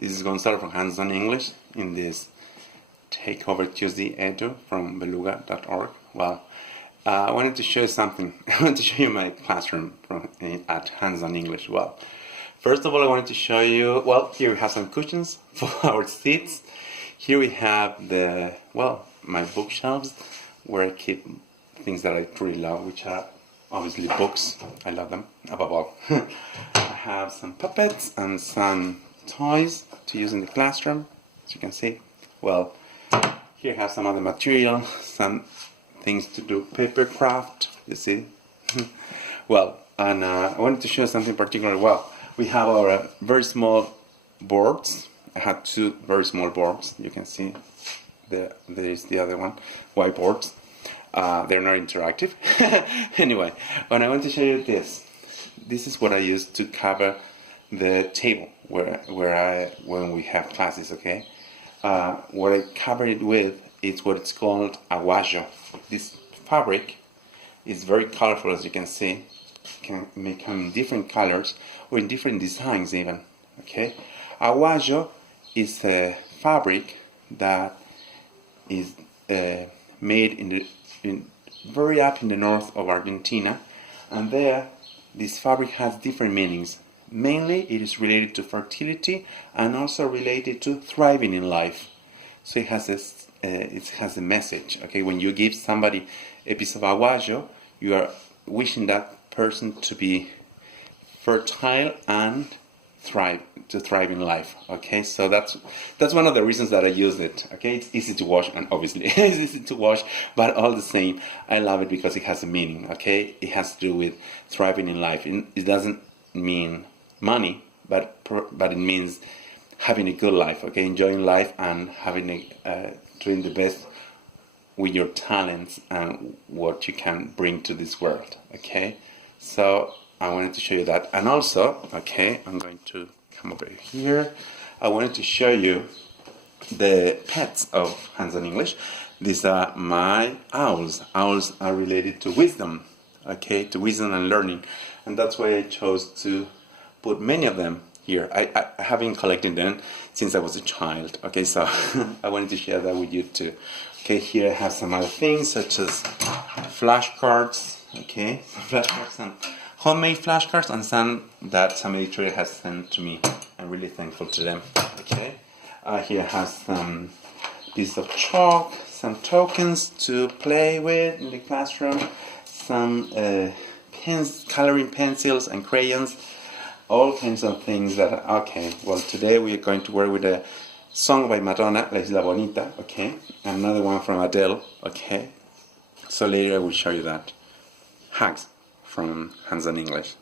This is Gonzalo from Hands on English in this Takeover Tuesday Edu from beluga.org. Well, I wanted to show you something. I wanted to show you my classroom at Hands on English. Well, first of all, I wanted to show you, well, here we have some cushions for our seats. Here we have my bookshelves where I keep things that I truly love, which are obviously books. I love them above all. I have some puppets and some toys to use in the classroom, as you can see. Well, here I have some other material, some things to do paper craft, you see. Well, and I wanted to show something particular. Well, we have our very small boards. I have two very small boards. You can see there is the other one, whiteboards. They're not interactive. Anyway, when I want to show you this is what I use to cover the table when we have classes. Okay, what I cover it with is what it's called aguayo. This fabric is very colorful, as you can see. It can come in different colors or in different designs even. Okay, aguayo is a fabric that is made very up in the north of Argentina, and there this fabric has different meanings. Mainly it is related to fertility and also related to thriving in life. So it has a message. Okay, when you give somebody a piece of aguayo, you are wishing that person to be fertile and thrive in life. Okay, so that's one of the reasons that I use it. Okay, it's easy to wash, and obviously it's easy to wash, but all the same I love it because it has a meaning. Okay, it has to do with thriving in life. It doesn't mean money, but it means having a good life. Okay, enjoying life and doing the best with your talents and what you can bring to this world. Okay, so I wanted to show you that. And also, okay, I'm going to come over here. I wanted to show you the pets of Hands on English. These are my owls. Owls are related to wisdom, okay, to wisdom and learning. And that's why I chose to put many of them here. I have been collecting them since I was a child. Okay, so I wanted to share that with you too. Okay, here I have some other things such as flashcards. Okay, flashcards and homemade flashcards, and some that some editor has sent to me. I'm really thankful to them. Okay, here I have some pieces of chalk, some tokens to play with in the classroom, some coloring pencils and crayons, all kinds of things that. Okay, well, today we are going to work with a song by Madonna, La Isla Bonita. Okay, and another one from Adele. Okay, so later I will show you that. Hugs from Hands on English.